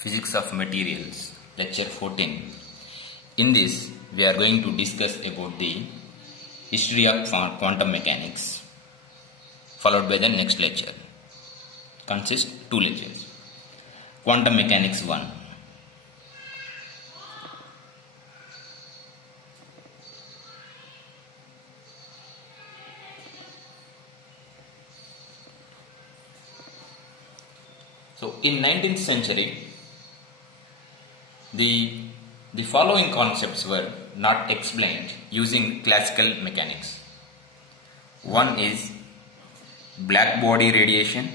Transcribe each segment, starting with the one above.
Physics of Materials, Lecture 14. In this, we are going to discuss about the history of quantum mechanics, followed by the next lecture. Consists 2 lectures. Quantum Mechanics 1. So, in 19th century, the following concepts were not explained using classical mechanics. One is black body radiation.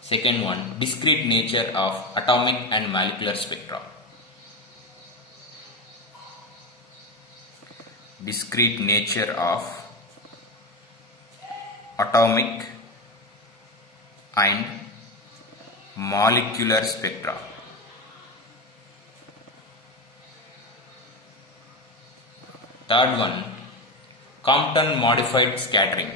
Second one, discrete nature of atomic and molecular spectra. Discrete nature of atomic and molecular spectra. Third one, Compton modified scattering.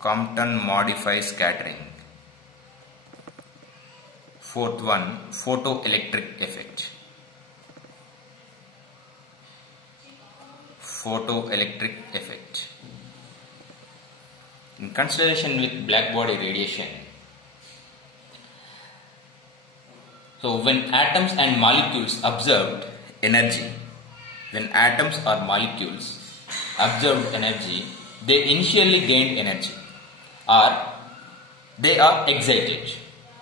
Compton modified scattering. Fourth one, photoelectric effect. Photoelectric effect. In consideration with black body radiation, so when atoms and molecules observed energy, when atoms or molecules observed energy, they initially gained energy or they are excited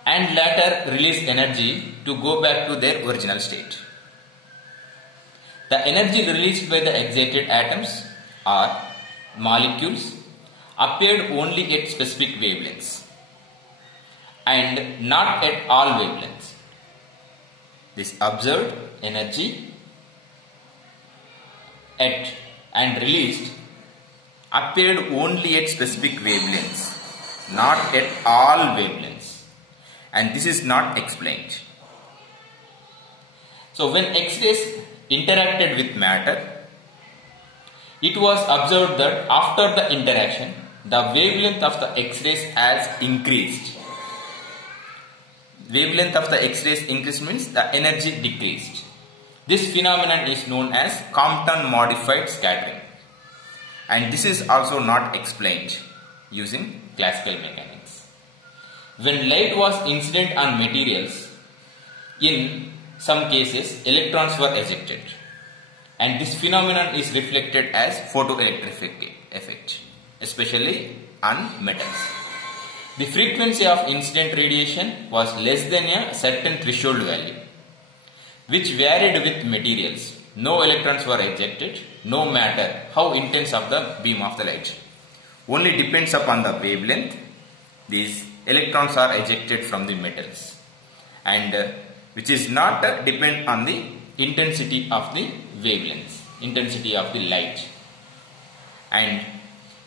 and later release energy to go back to their original state. The energy released by the excited atoms or molecules appeared only at specific wavelengths and not at all wavelengths. This observed energy at and released appeared only at specific wavelengths, not at all wavelengths. And this is not explained. So when X-rays interacted with matter, it was observed that after the interaction, the wavelength of the X-rays has increased. Wavelength of the X-rays increased means the energy decreased. This phenomenon is known as Compton modified scattering. And this is also not explained using classical mechanics. When light was incident on materials, in some cases electrons were ejected, and this phenomenon is reflected as photoelectric effect, especially on metals. The frequency of incident radiation was less than a certain threshold value, which varied with materials. No electrons were ejected, no matter how intense of the beam of the light. Only depends upon the wavelength. These electrons are ejected from the metals, and which is not depend on the intensity of the wavelengths, intensity of the light. And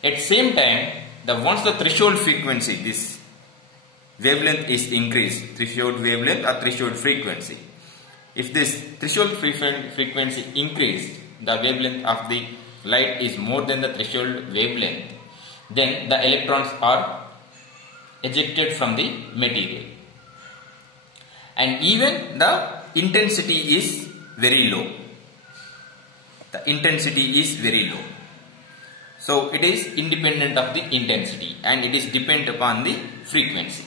at same time, once the threshold frequency, this wavelength is increased, threshold wavelength or threshold frequency. If this threshold frequency increased, the wavelength of the light is more than the threshold wavelength, then the electrons are ejected from the material. And even the intensity is very low. The intensity is very low. So it is independent of the intensity and it is dependent upon the frequency.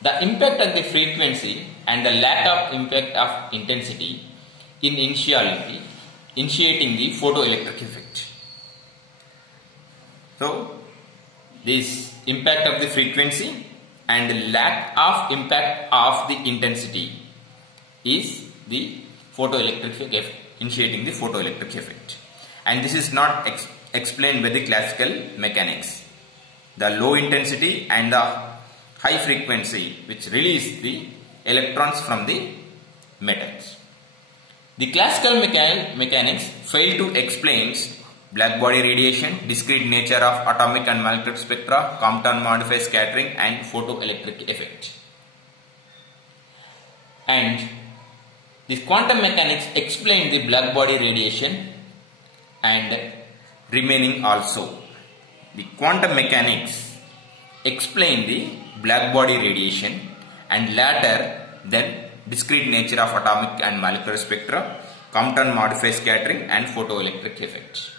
The impact of the frequency and the lack of impact of intensity in initiating the photoelectric effect. So this impact of the frequency and lack of impact of the intensity is the photoelectric effect, initiating the photoelectric effect. And this is not explained by the classical mechanics. The low intensity and the high frequency which release the electrons from the metals. The classical mechanics fail to explain black body radiation, discrete nature of atomic and molecular spectra, Compton modified scattering and photoelectric effect. And this quantum mechanics explain the black body radiation and remaining also. The quantum mechanics explain the black body radiation and later then discrete nature of atomic and molecular spectra, Compton modified scattering and photoelectric effects.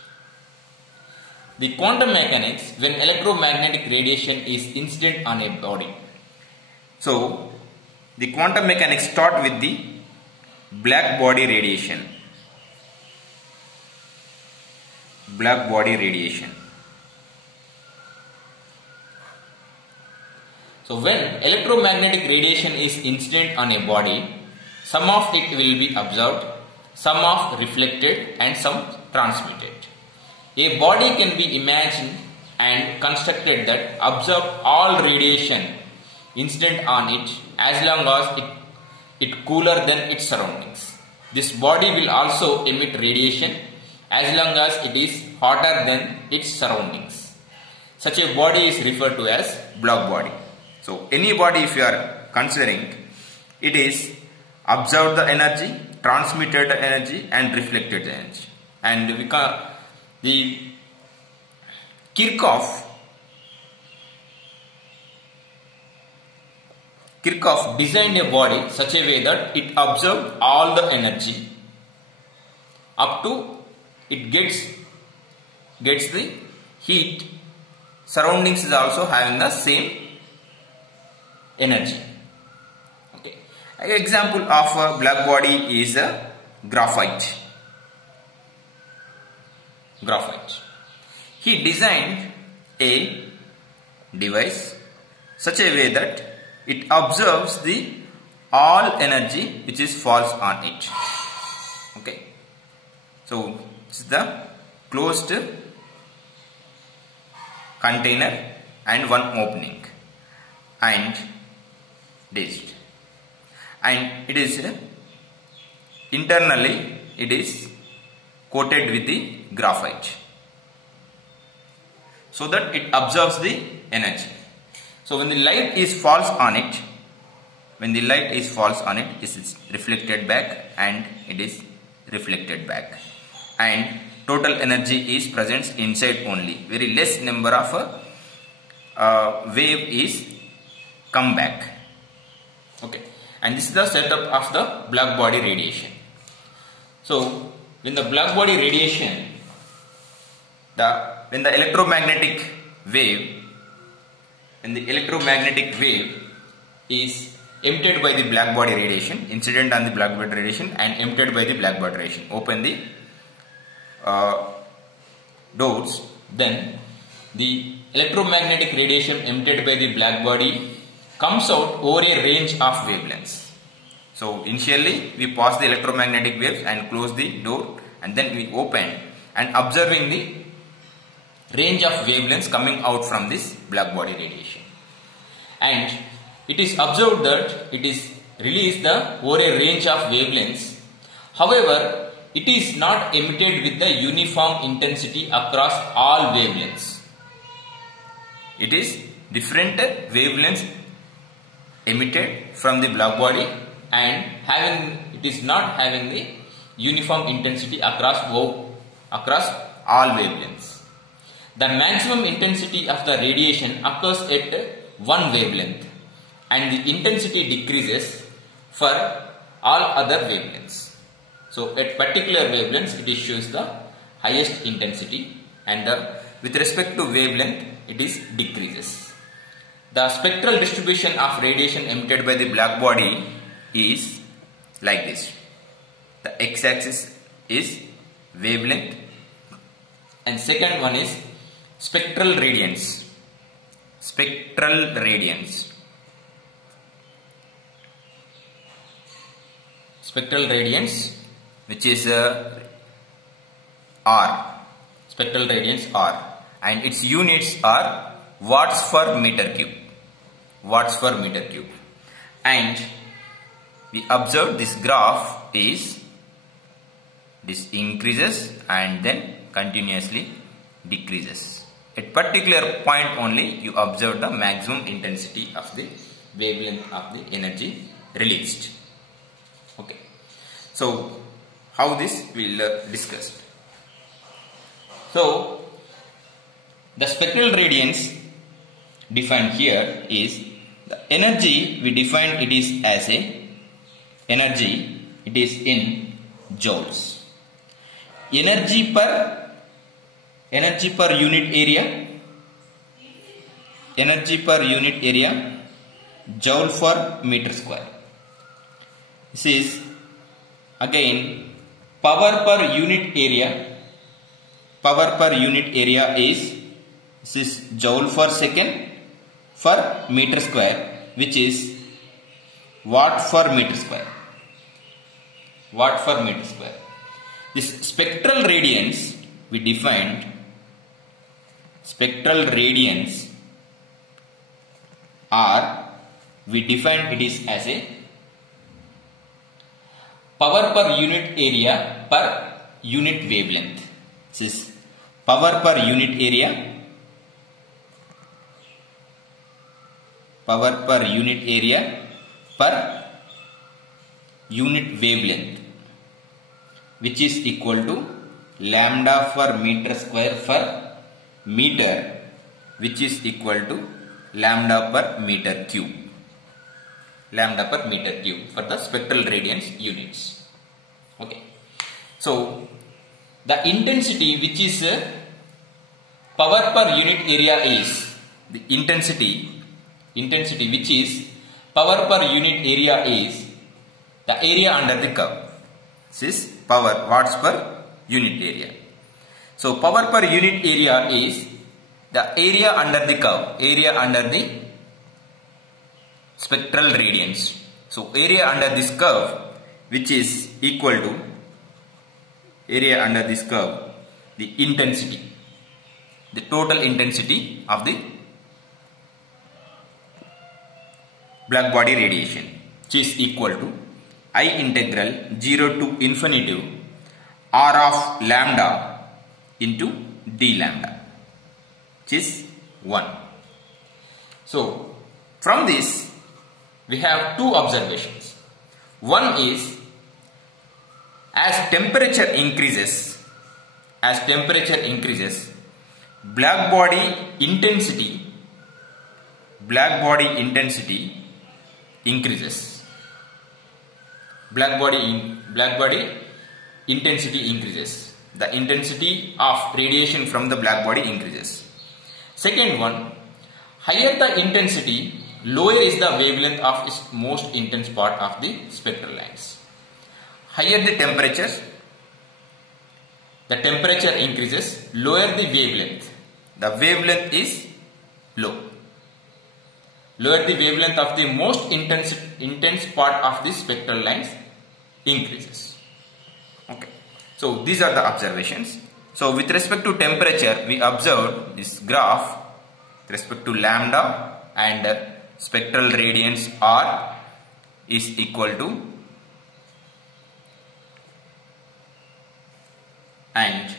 The quantum mechanics when electromagnetic radiation is incident on a body. So the quantum mechanics start with the black body radiation. Black body radiation. So when electromagnetic radiation is incident on a body, some of it will be observed, some of reflected and some transmitted. A body can be imagined and constructed that absorb all radiation incident on it as long as it cooler than its surroundings. This body will also emit radiation as long as it is hotter than its surroundings. Such a body is referred to as black body. So any body, if you are considering, it is absorbed the energy, transmitted the energy and reflected the energy. And the Kirchhoff designed a body such a way that it absorbed all the energy up to it gets the heat. Surroundings is also having the same energy. Okay. An example of a black body is a graphite. He designed a device such a way that it absorbs the all energy which is falls on it. Okay. So this is the closed container and one opening and disc, and it is internally it is coated with the graphite so that it absorbs the energy. So when the light is falls on it, this is reflected back and it is reflected back, and total energy is present inside only. Very less number of wave is come back. Okay, and this is the setup of the black body radiation. So when the black body radiation, when the electromagnetic wave is emitted by the black body radiation, incident on the black body radiation and emitted by the black body radiation, open the doors, then the electromagnetic radiation emitted by the black body comes out over a range of wavelengths. So initially we pass the electromagnetic waves and close the door, and then we open and observing the range of wavelengths coming out from this black body radiation, and it is observed that it is released over a range of wavelengths. However, it is not emitted with the uniform intensity across all wavelengths. It is different wavelengths emitted from the black body, and it is not having the uniform intensity across all wavelengths. The maximum intensity of the radiation occurs at one wavelength, and the intensity decreases for all other wavelengths. So at particular wavelengths it shows the highest intensity, and with respect to wavelength it is decreases. The spectral distribution of radiation emitted by the black body is like this. The x-axis is wavelength and second one is spectral radiance. Spectral radiance which is R. Spectral radiance R, and its units are watts per meter cube. And we observe this graph is this increases and then continuously decreases. At particular point only you observe the maximum intensity of the wavelength of the energy released. Okay. So how this we'll discuss. So the spectral radiance defined here is the energy. We define it is as a energy. It is in joules. Energy per unit area. Energy per unit area, joule for meter square. This is again power per unit area. Power per unit area is, this is joule for second for meter square, which is watt for meter square. Watt for meter square. This spectral radiance we defined. Spectral radiance, or we define it is as a power per unit area per unit wavelength. This is power per unit area, power per unit area per unit wavelength, which is equal to lambda for meter square for meter, which is equal to lambda per meter cube. Lambda per meter cube for the spectral radiance units. Okay. So the intensity, which is power per unit area, is the intensity which is power per unit area is the area under the curve. This is power watts per unit area. So power per unit area is the area under the curve, area under the spectral radiance. So area under this curve, which is equal to area under this curve, the intensity, the total intensity of the black body radiation, which is equal to I integral 0 to infinitive r of lambda into d lambda, which is 1. So from this we have two observations. One is, as temperature increases, black body intensity increases. Black body intensity increases. The intensity of radiation from the black body increases. Second one, higher the intensity, lower is the wavelength of its most intense part of the spectral lines. Higher the temperature increases, lower the wavelength. The wavelength is low. Lower the wavelength of the most intense part of the spectral lines increases. Okay. So these are the observations. So with respect to temperature, we observed this graph with respect to lambda and spectral radiance R is equal to, and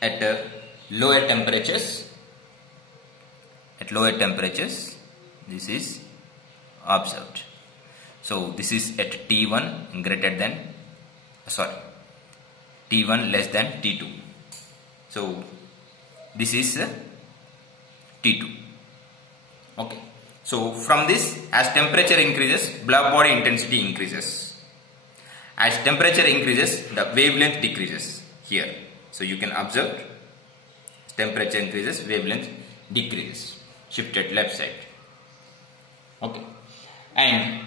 at lower temperatures, this is observed. So this is at T1 greater than, T1 less than T2. So this is T2. Okay. So from this, as temperature increases, black body intensity increases. As temperature increases, the wavelength decreases here. So you can observe, temperature increases, wavelength decreases, shifted left side. Okay. And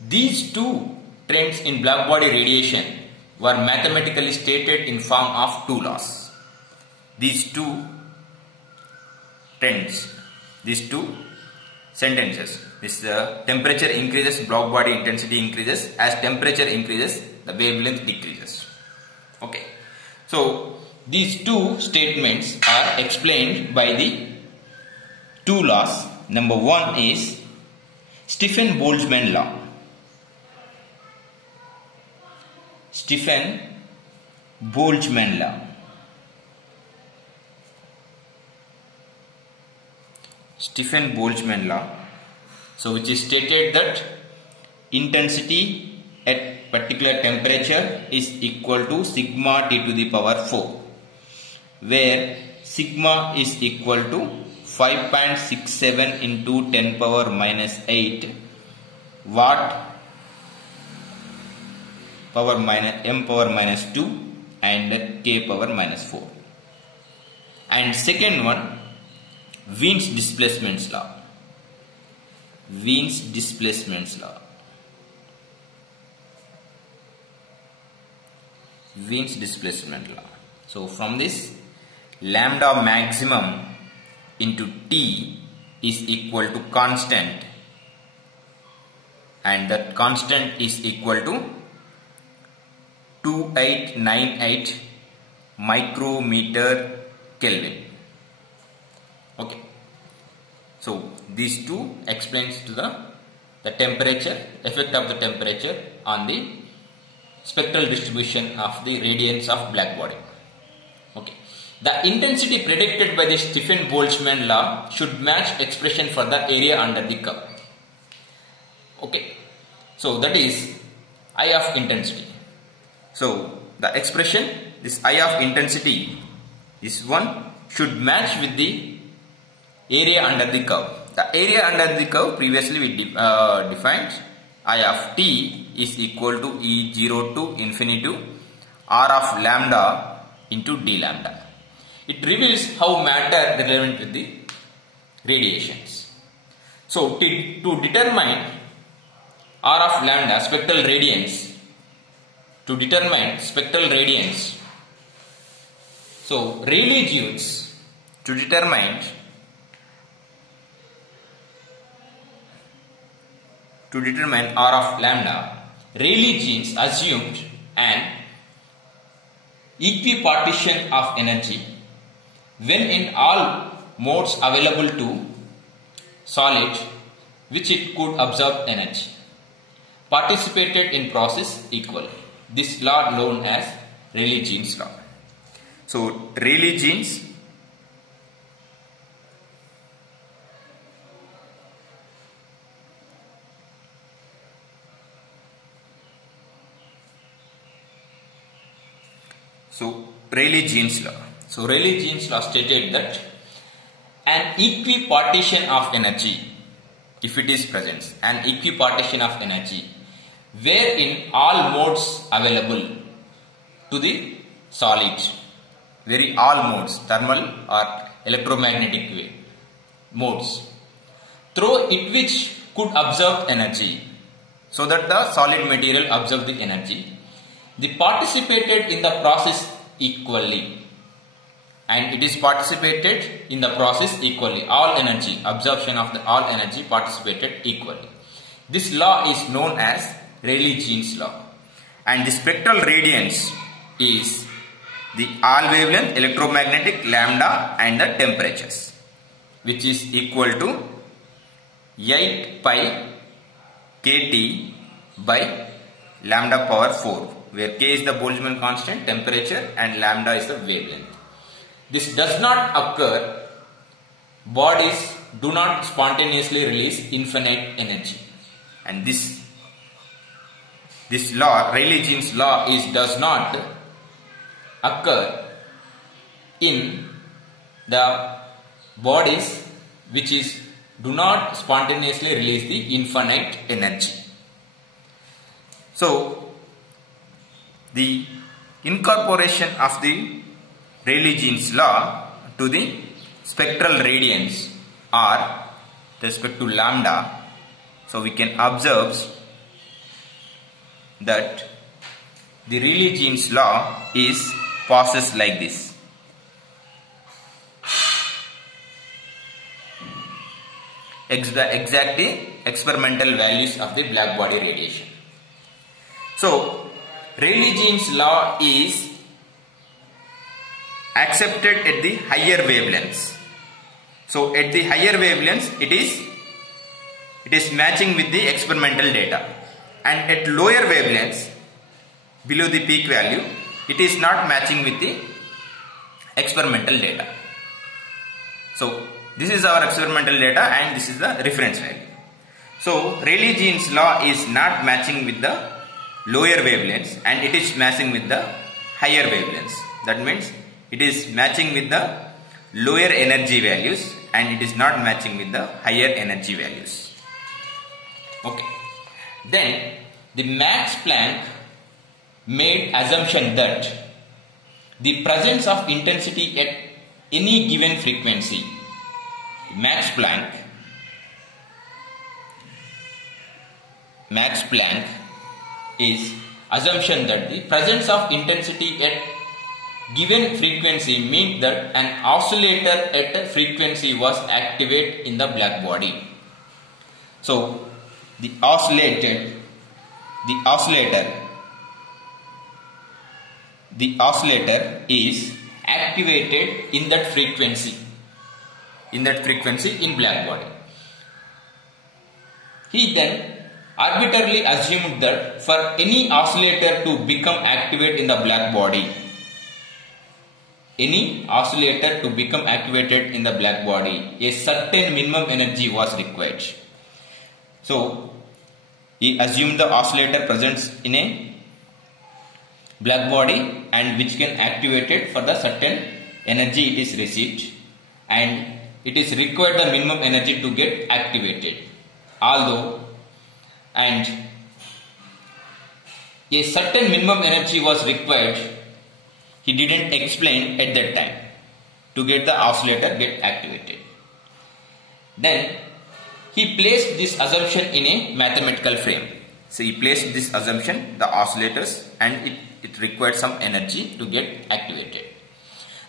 these two trends in black body radiation were mathematically stated in form of two laws. These two trends, these two sentences, this temperature increases, black body intensity increases. As temperature increases, the wavelength decreases. Okay. So these two statements are explained by the two laws. Number one is Stefan-Boltzmann law. Stefan-Boltzmann law. Stefan-Boltzmann law. So which is stated that intensity at particular temperature is equal to sigma T to the power 4, where sigma is equal to 5.67 into 10 power minus 8 watt power minus m power minus 2 and k power minus 4. And second one, Wien's displacement law. Wien's displacement law. Wien's displacement law. So from this, lambda maximum into T is equal to constant, and that constant is equal to 2898 micrometer Kelvin. Okay. So these two explains to the temperature, effect of the temperature on the spectral distribution of the radiance of black body. Okay. The intensity predicted by the Stefan-Boltzmann law should match expression for the area under the curve. Okay. So that is I of intensity. So the expression, this I of intensity, this one should match with the area under the curve. The area under the curve previously we defined I of t is equal to E0 to infinity R of lambda into d lambda. It reveals how matter relevant with the radiations. So to determine R of lambda spectral radiance, to determine spectral radiance, so Rayleigh Jeans, to determine R of lambda, Rayleigh Jeans assumed an equipartition of energy when in all modes available to solid which it could absorb energy participated in process equally. This law known as Rayleigh Jeans law. So Rayleigh Jeans law. So Rayleigh Jeans law stated that an equipartition of energy, if it is present, an equipartition of energy wherein all modes available to the solid, where all modes, thermal or electromagnetic wave modes, through it which could absorb energy, so that the solid material absorb the energy, they participated in the process equally, and it is participated in the process equally. All energy, absorption of the all energy participated equally. This law is known as Rayleigh Jeans law, and the spectral radiance is the all wavelength, electromagnetic, lambda and the temperatures, which is equal to 8 pi kT by lambda power 4, where k is the Boltzmann constant, temperature, and lambda is the wavelength. This does not occur, bodies do not spontaneously release infinite energy, and this law, Rayleigh Jeans law, does not occur in the bodies which do not spontaneously release the infinite energy. So the incorporation of the Rayleigh Jeans law to the spectral radiance or respect to lambda, so we can observe that the Rayleigh Jeans law is passes like this. Exactly experimental values of the black body radiation. So Rayleigh Jeans law is accepted at the higher wavelengths. So at the higher wavelengths it is matching with the experimental data, and at lower wavelengths below the peak value it is not matching with the experimental data. So this is our experimental data and this is the reference value. So Rayleigh Jeans law is not matching with the lower wavelengths and it is matching with the higher wavelengths. That means it is matching with the lower energy values and it is not matching with the higher energy values. Okay. Then the Max Planck made assumption that the presence of intensity at any given frequency. Max Planck is assumption that the presence of intensity at given frequency means that an oscillator at a frequency was activated in the black body. So the oscillator is activated in that frequency in black body. He then arbitrarily assumed that for any oscillator to become activated in the black body, a certain minimum energy was required. So he assumed the oscillator presence in a black body and which can activate it for the certain energy it is received, and it is required the minimum energy to get activated. Although and a certain minimum energy was required, he didn't explain at that time to get the oscillator get activated. Then he placed this assumption in a mathematical frame. So he placed this assumption, the oscillators, and it required some energy to get activated.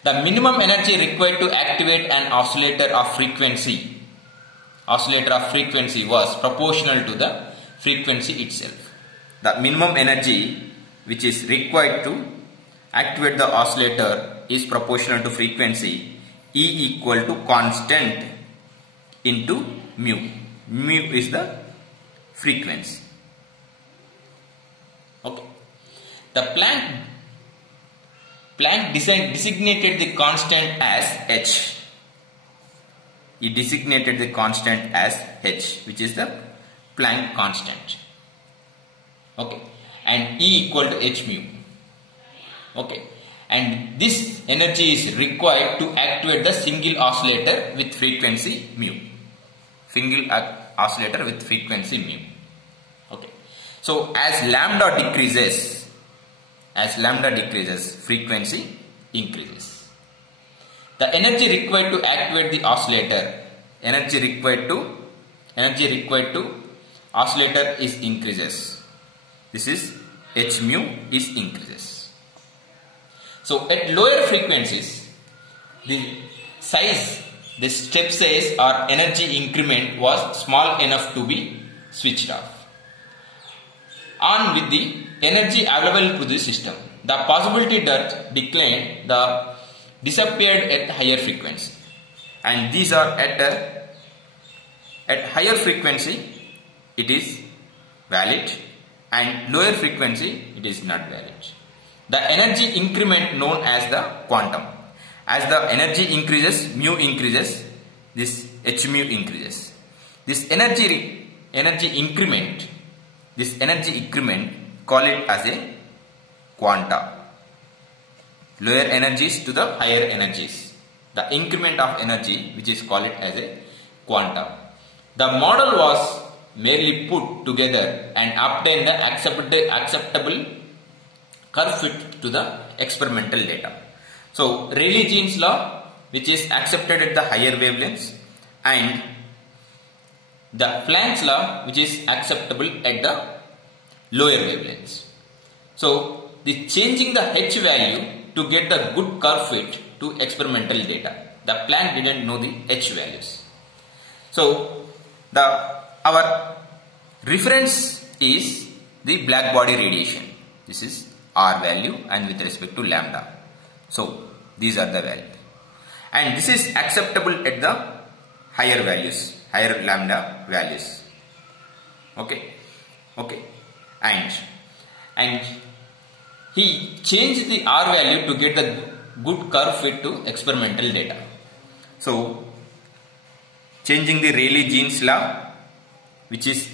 The minimum energy required to activate an oscillator of frequency was proportional to the frequency itself. The minimum energy which is required to activate the oscillator is proportional to frequency, E equal to constant into mu. Mu is the frequency. Okay. The Planck designated the constant as h. He designated the constant as h, which is the Planck constant. Okay. And E equal to h mu. Okay. And this energy is required to activate the single oscillator with frequency mu. Single oscillator with frequency mu. Okay. So as lambda decreases, frequency increases. The energy required to activate the oscillator, energy required to oscillator is increases. This is h mu is increases. So at lower frequencies, the step size or energy increment was small enough to be switched off. On with the energy available to the system, the possibility that decline disappeared at higher frequency, and these are at higher frequency it is valid and lower frequency it is not valid. The energy increment known as the quantum. As the energy increases, mu increases, this h mu increases. This energy increment call it as a quanta. Lower energies to the higher energies. The increment of energy which is called it as a quanta. The model was merely put together and obtained the acceptable curve fit to the experimental data. So Rayleigh-Jean's law, which is accepted at the higher wavelengths, and the Planck's law, which is acceptable at the lower wavelengths. So the changing the h value to get the good curve fit to experimental data. The Planck didn't know the h values. So our reference is the black body radiation. This is R value and with respect to lambda. So these are the values, and this is acceptable at the higher values, higher lambda values. Okay, and he changed the R value to get the good curve fit to experimental data. So changing the Rayleigh-Jean's law, which is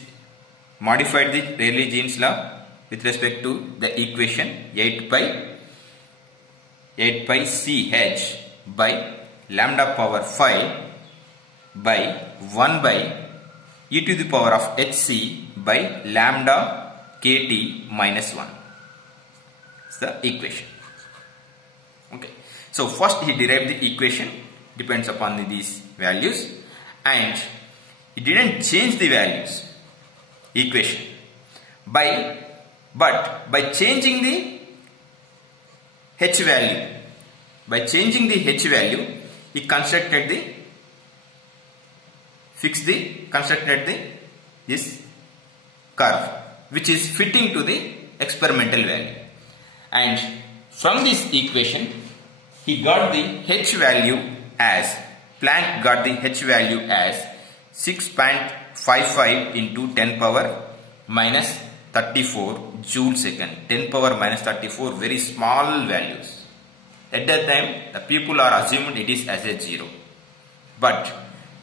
modified the Rayleigh-Jean's law with respect to the equation 8 pi Ch by lambda power 5 by 1 by e to the power of Hc by lambda kt minus 1. It's the equation. Okay. So first he derived the equation, depends upon these values, and he didn't change the values equation but by changing the h value, he constructed this curve which is fitting to the experimental value, and from this equation he got the h value as, Planck got the h value as 6.55 into 10 power minus 34 joule second. 10 power minus 34, very small values. At that time the people are assumed it is as a 0, but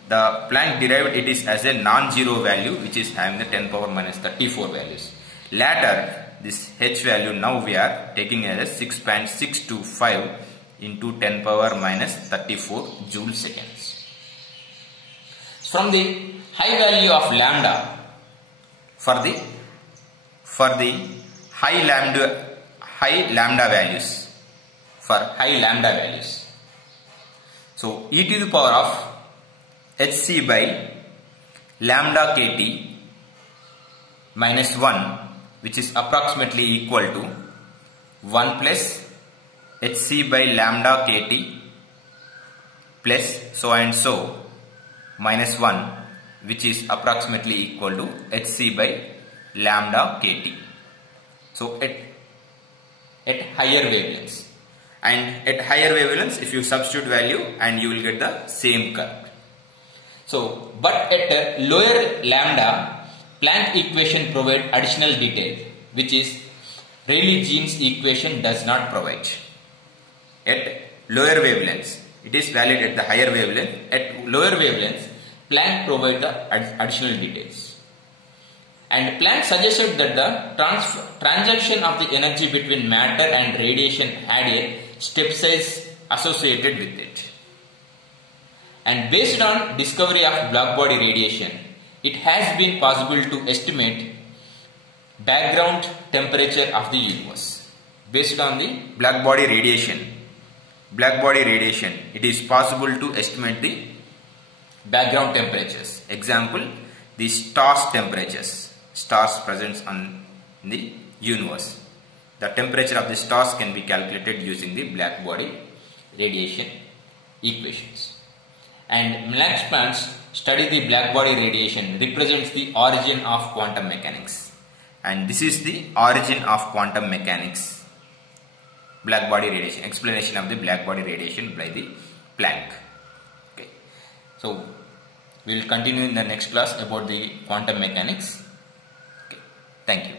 the Planck derived it is as a non-zero value which is having the 10 power minus 34 values. Later this h value now we are taking as 6.625 into 10 power minus 34 joule seconds. From the high value of lambda, for the high lambda values, so e to the power of Hc by lambda kt minus 1, which is approximately equal to 1 plus Hc by lambda kt plus so and so minus 1, which is approximately equal to Hc by lambda kt. So at higher wavelengths, and at higher wavelengths if you substitute value and you will get the same curve. So but at a lower lambda, Planck equation provide additional detail which is Rayleigh-Jeans equation does not provide. At lower wavelengths, it is valid at the higher wavelength. At lower wavelengths, Planck provide the additional details. And Planck suggested that the transaction of the energy between matter and radiation had a step size associated with it. And based on discovery of black body radiation, it has been possible to estimate background temperature of the universe. Based on the black body radiation, it is possible to estimate the background temperatures. Example, the stars temperatures, stars present on the universe. The temperature of the stars can be calculated using the black body radiation equations. And Max Planck study the black body radiation represents the origin of quantum mechanics. And this is the origin of quantum mechanics. Black body radiation, explanation of the black body radiation by the Planck. Okay. So we will continue in the next class about the quantum mechanics. Okay. Thank you.